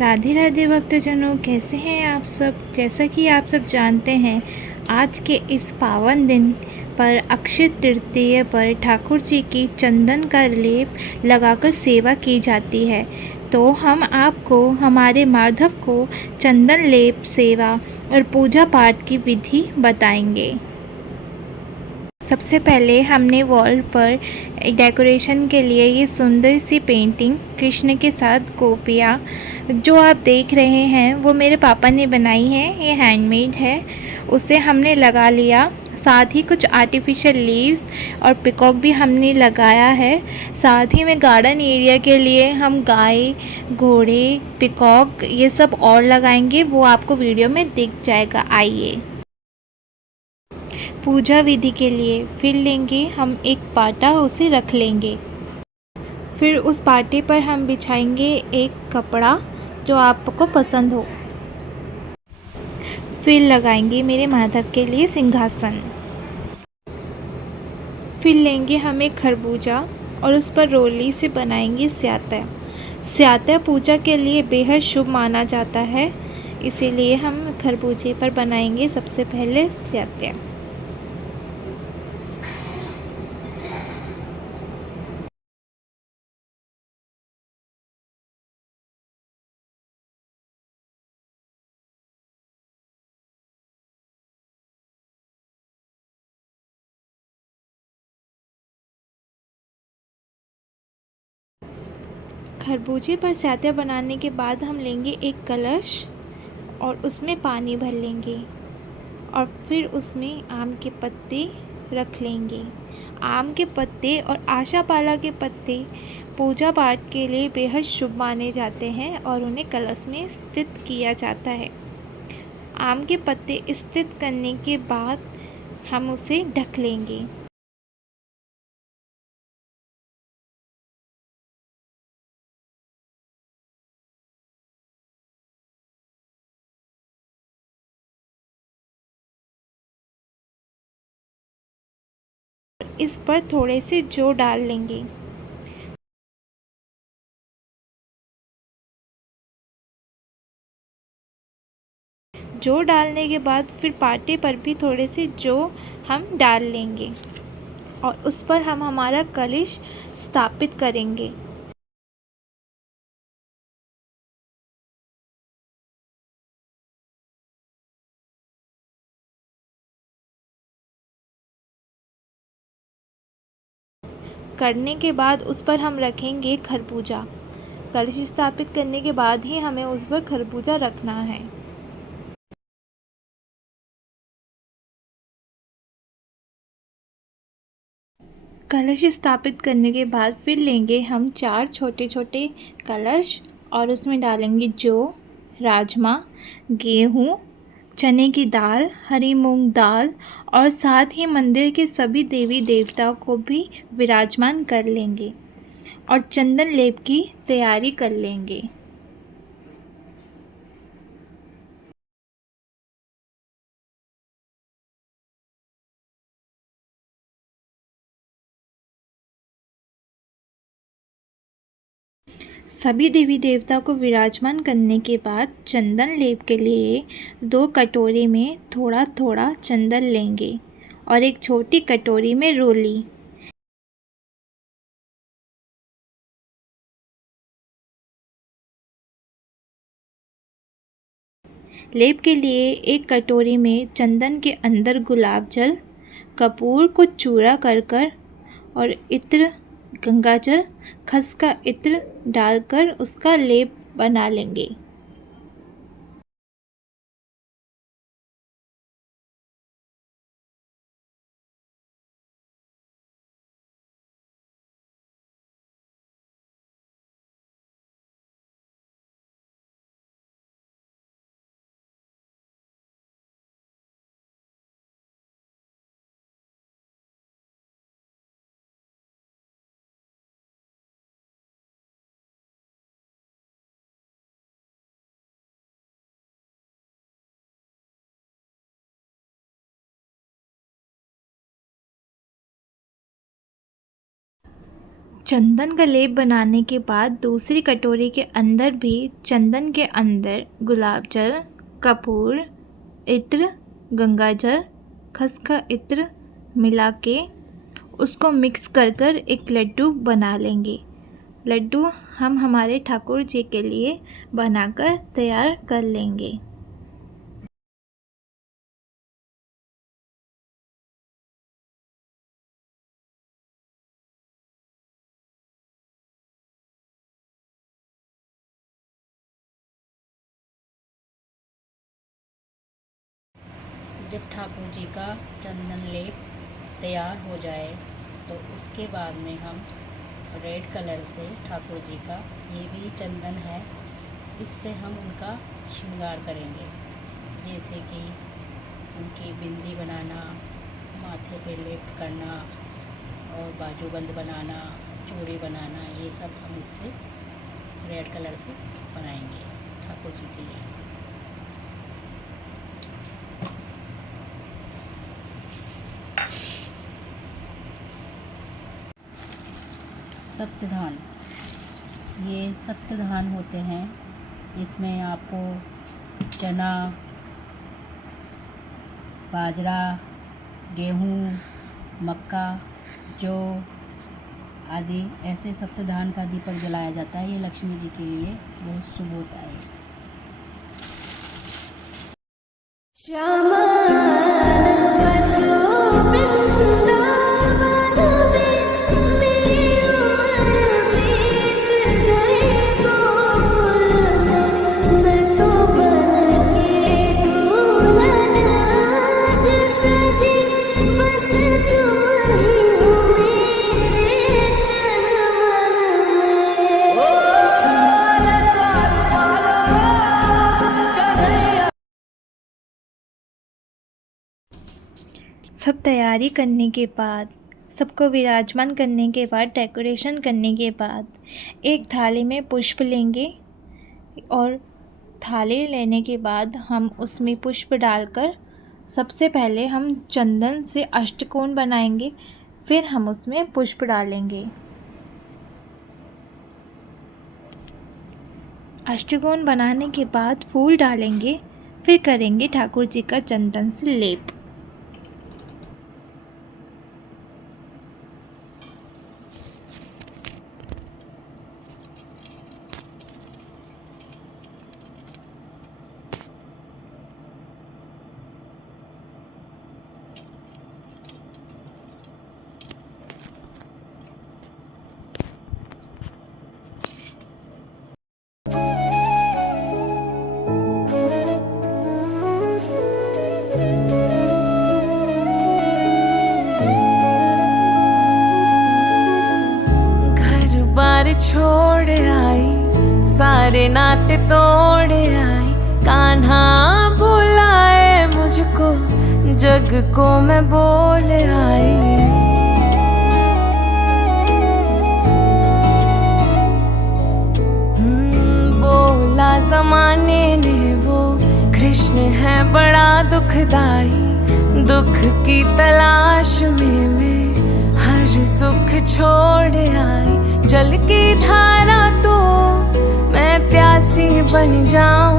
राधे राधे भक्तजनों, कैसे हैं आप सब। जैसा कि आप सब जानते हैं, आज के इस पावन दिन पर अक्षय तृतीया पर ठाकुर जी की चंदन का लेप लगाकर सेवा की जाती है। तो हम आपको हमारे माधव को चंदन लेप सेवा और पूजा पाठ की विधि बताएंगे। सबसे पहले हमने वॉल पर डेकोरेशन के लिए ये सुंदर सी पेंटिंग कृष्ण के साथ गोपियाँ जो आप देख रहे हैं वो मेरे पापा ने बनाई है। ये हैंडमेड है, उसे हमने लगा लिया। साथ ही कुछ आर्टिफिशियल लीव्स और पिकॉक भी हमने लगाया है। साथ ही में गार्डन एरिया के लिए हम गाय, घोड़े, पिकॉक ये सब और लगाएंगे, वो आपको वीडियो में दिख जाएगा। आइए। पूजा विधि के लिए फिर लेंगे हम एक पाटा, उसे रख लेंगे। फिर उस पाटे पर हम बिछाएंगे एक कपड़ा जो आपको पसंद हो। फिर लगाएंगे मेरे माधव के लिए सिंहासन। फिर लेंगे हम एक खरबूजा और उस पर रोली से बनाएंगे स्याता। स्याता पूजा के लिए बेहद शुभ माना जाता है, इसीलिए हम खरबूजे पर बनाएंगे सबसे पहले स्याता। खरबूजे पर स्याता बनाने के बाद हम लेंगे एक कलश और उसमें पानी भर लेंगे और फिर उसमें आम के पत्ते रख लेंगे। आम के पत्ते और आशापाला के पत्ते पूजा पाठ के लिए बेहद शुभ माने जाते हैं और उन्हें कलश में स्थित किया जाता है। आम के पत्ते स्थित करने के बाद हम उसे ढक लेंगे। इस पर थोड़े से जौ डाल लेंगे। जौ डालने के बाद फिर पाटे पर भी थोड़े से जौ हम डाल लेंगे और उस पर हम हमारा कलश स्थापित करेंगे। करने के बाद उस पर हम रखेंगे खरबूजा। कलश स्थापित करने के बाद ही हमें उस पर खरबूजा रखना है। कलश स्थापित करने के बाद फिर लेंगे हम 4 छोटे छोटे कलश और उसमें डालेंगे जौ, राजमा, गेहूँ, चने की दाल, हरी मूंग दाल और साथ ही मंदिर के सभी देवी देवताओं को भी विराजमान कर लेंगे और चंदन लेप की तैयारी कर लेंगे। सभी देवी देवता को विराजमान करने के बाद चंदन लेप के लिए 2 कटोरी में थोड़ा थोड़ा चंदन लेंगे और एक छोटी कटोरी में रोली। लेप के लिए एक कटोरी में चंदन के अंदर गुलाब जल, कपूर को चूरा कर और इत्र, गंगाजल, खस का इत्र डालकर उसका लेप बना लेंगे। चंदन का लेप बनाने के बाद दूसरी कटोरी के अंदर भी चंदन के अंदर गुलाब जल, कपूर, इत्र, गंगाजल, खसखस इत्र मिला के उसको मिक्स कर एक लड्डू बना लेंगे। लड्डू हम हमारे ठाकुर जी के लिए बनाकर तैयार कर लेंगे। जब ठाकुर जी का चंदन लेप तैयार हो जाए तो उसके बाद में हम रेड कलर से ठाकुर जी का, ये भी चंदन है, इससे हम उनका श्रृंगार करेंगे। जैसे कि उनकी बिंदी बनाना, माथे पे लेप करना और बाजूबंद बनाना, चूड़ी बनाना, ये सब हम इससे रेड कलर से बनाएंगे ठाकुर जी के लिए। सप्तधान, ये सप्तधान होते हैं। इसमें आपको चना, बाजरा, गेहूँ, मक्का, जौ आदि ऐसे सप्तधान का दीपक जलाया जाता है। ये लक्ष्मी जी के लिए बहुत शुभ होता है। सब तैयारी करने के बाद, सबको विराजमान करने के बाद, डेकोरेशन करने के बाद एक थाली में पुष्प लेंगे और थाली लेने के बाद हम उसमें पुष्प डालकर सबसे पहले हम चंदन से अष्टकोण बनाएंगे, फिर हम उसमें पुष्प डालेंगे। अष्टकोण बनाने के बाद फूल डालेंगे, फिर करेंगे ठाकुर जी का चंदन से लेप। छोड़ आई, सारे नाते तोड़ आई, कान्हा बुलाए मुझको, जग को मैं बोल आई। बोला जमाने ने वो, कृष्ण है बड़ा दुखदाई, दुख की तलाश में मैं हर सुख छोड़ आई। जल की धारा तो मैं प्यासी बन जाऊं,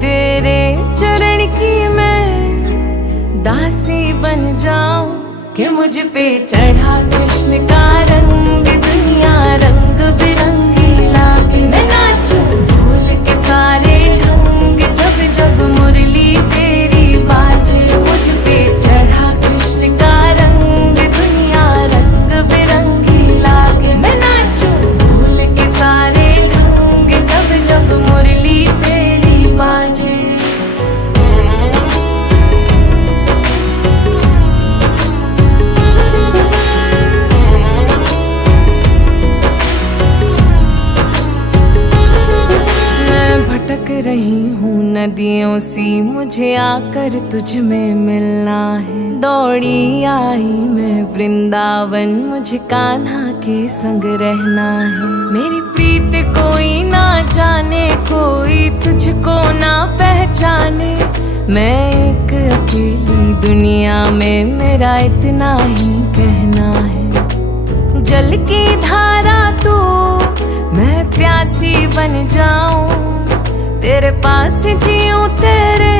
तेरे चरण की मैं दासी बन जाऊं। कि मुझ पे चढ़ा कृष्ण का रंग, दुनिया रंग बिरंगी लागे। मैं नाचूं भूल के सारे ढंग, जब जब मुरली तेरी बाजे। मुझ पे चढ़ा कृष्ण का रंग, दुनिया रंग बिरंगी लागे। मैं नाचूं भूल के सारे ढंग, जब जब मुरली तेरी बाजे। भटक रही हूँ नदियों सी, मुझे आकर तुझ में मिलना है। दौड़ी आई मैं वृंदावन, मुझे कान्हा के संग रहना है। मेरी प्रीत कोई ना जाने, कोई तुझको ना पहचाने। मैं एक अकेली दुनिया में, मेरा इतना ही कहना है। जल की धारा तू, मैं प्यासी बन जाऊं, तेरे पास जीऊं, तेरे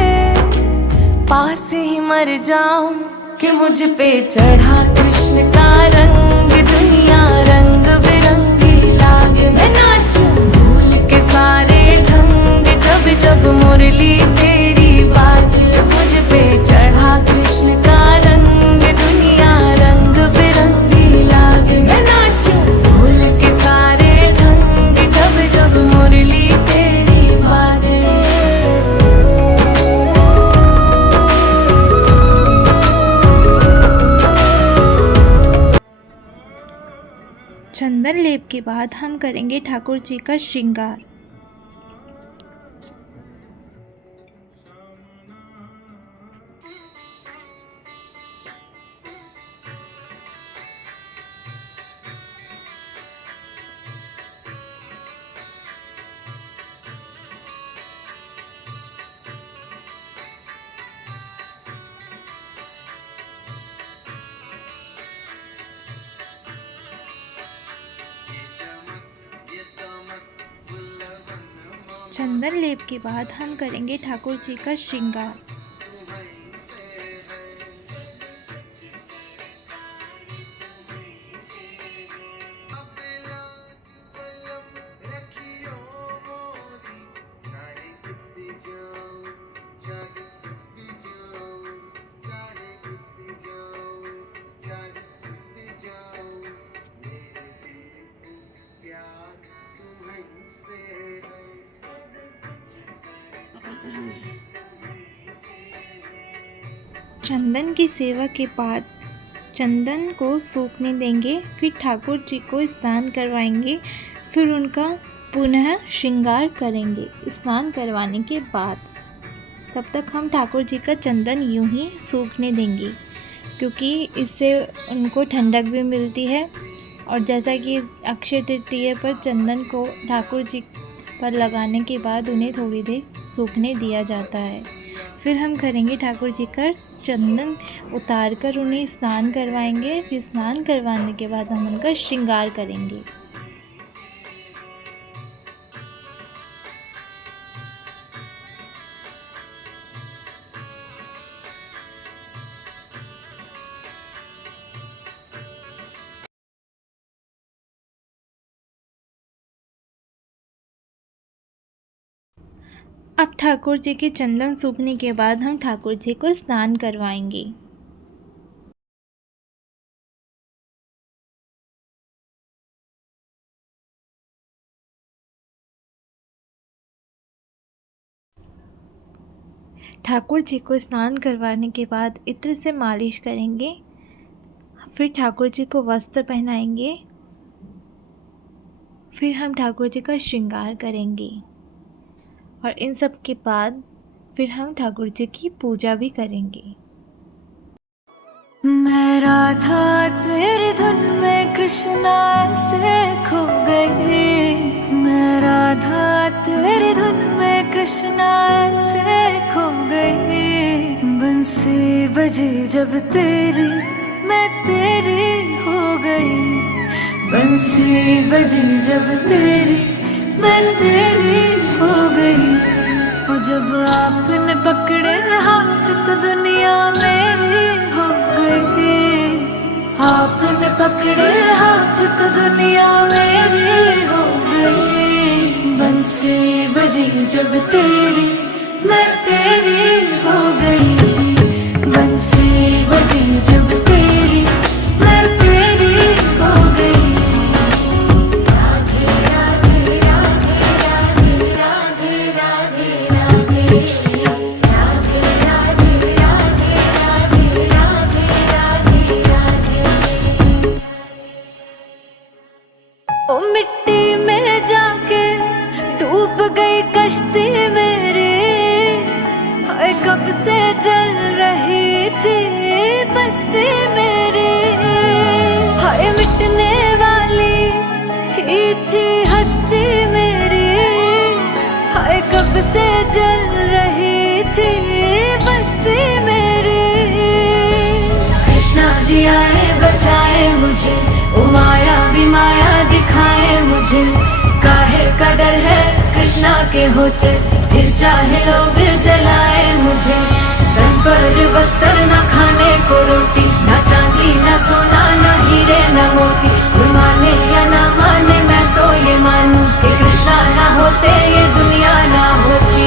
पास ही मर जाऊं। कि मुझ पे चढ़ा कृष्ण का रंग, दुनिया रंग बिरंगी लागे, मैं नाचूं भूल के सारे ढंग, जब जब मुरली तेरी बाजे। मुझ पे चढ़ा कृष्ण का रंग, दुनिया रंग बिरंगी लागे, मैं नाचूं भूल के सारे ढंग, जब जब मुरली तेरी बाजे। चंदन लेप के बाद हम करेंगे ठाकुर जी का श्रृंगार। चंदन लेप के बाद हम करेंगे ठाकुर जी का श्रृंगार। चंदन की सेवा के बाद चंदन को सूखने देंगे, फिर ठाकुर जी को स्नान करवाएंगे, फिर उनका पुनः श्रृंगार करेंगे स्नान करवाने के बाद। तब तक हम ठाकुर जी का चंदन यूं ही सूखने देंगे, क्योंकि इससे उनको ठंडक भी मिलती है। और जैसा कि अक्षय तृतीया पर चंदन को ठाकुर जी पर लगाने के बाद उन्हें थोड़ी देर सूखने दिया जाता है। फिर हम करेंगे ठाकुर जी का चंदन उतार कर उन्हें स्नान करवाएंगे, फिर स्नान करवाने के बाद हम उनका श्रृंगार करेंगे। अब ठाकुर जी के चंदन सूखने के बाद हम ठाकुर जी को स्नान करवाएंगे। ठाकुर जी को स्नान करवाने के बाद इत्र से मालिश करेंगे, फिर ठाकुर जी को वस्त्र पहनाएंगे, फिर हम ठाकुर जी का श्रृंगार करेंगे और इन सब के बाद फिर हम ठाकुर जी की पूजा भी करेंगे। मैं राधा तेरी धुन में कृष्णा ऐसे खो गई, मैं राधा तेरी धुन में कृष्णा ऐसे खो गई। बंसी बजी जब तेरी मैं तेरी हो गई, बंसी बजी जब तेरी मैं तेरी हो गई। और जब आपने पकड़े हाथ तो दुनिया मेरी हो गई, आपने पकड़े हाथ तो दुनिया मेरी हो गई। बंसी बजी जब तेरी मैं तेरी हो गई, बंसी बजी जब तेरी मैं तेरी हो गई। ओ मिट्टी में जाके डूब गई कश्ती मेरी, हाय कब से जल रही थी बस्ती मेरी। हाय मिटने वाली ही थी हस्ती मेरी, हाय कब से जल रही थी बस्ती मेरी। कृष्णा जी आए बचाए मुझे, ओ माया मुझे काहे का डर है कृष्णा के होते, फिर चाहे लोग जलाए मुझे। तन पर वस्त्र न खाने को रोटी, न चांदी न सोना न हीरे न मोती। कोई माने या ना माने मैं तो ये मानूं कि कृष्णा ना होते ये दुनिया ना होती।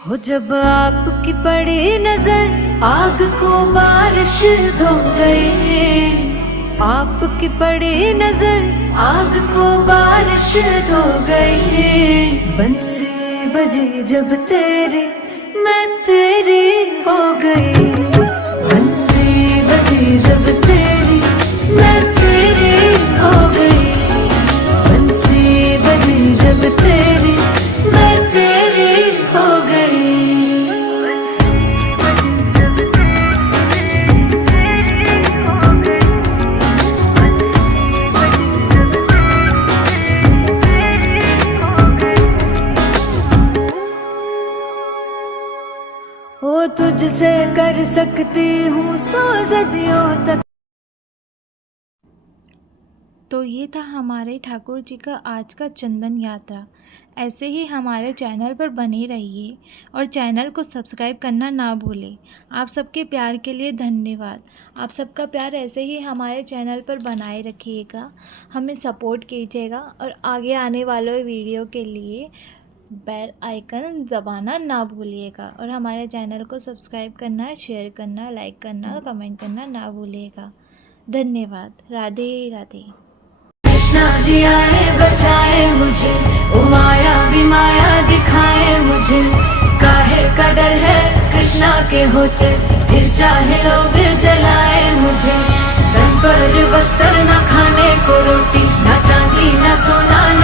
हो जब आपकी पड़ी नजर आग को बारिश धो गई, आपकी पड़ी नजर आग को बारिश धो गई। बंसी बजी जब तेरी मैं तेरी हो गई, बंसी बजी जब तेरी मैं तेरी हो गई, बंसी बजी जब तेरी मैं तेरी हो गई। ओ तुझसे कर सकती हूँ 100 सदियों तक। तो ये था हमारे ठाकुर जी का आज का चंदन यात्रा। ऐसे ही हमारे चैनल पर बने रहिए और चैनल को सब्सक्राइब करना ना भूलें। आप सबके प्यार के लिए धन्यवाद। आप सबका प्यार ऐसे ही हमारे चैनल पर बनाए रखिएगा, हमें सपोर्ट कीजिएगा और आगे आने वाले वीडियो के लिए बेल आइकन दबाना ना भूलिएगा और हमारे चैनल को सब्सक्राइब करना, शेयर करना, लाइक करना, कमेंट करना ना भूलिएगा। धन्यवाद। राधे राधे। कृष्णा जी आए बचाए मुझे, ओ माया विमाया दिखाए मुझे। काहे का डर है कृष्णा के होते, फिर चाहे लोग जलाए मुझे। तन पर वस्त्र न खाने को रोटी, न चांदी न सोना न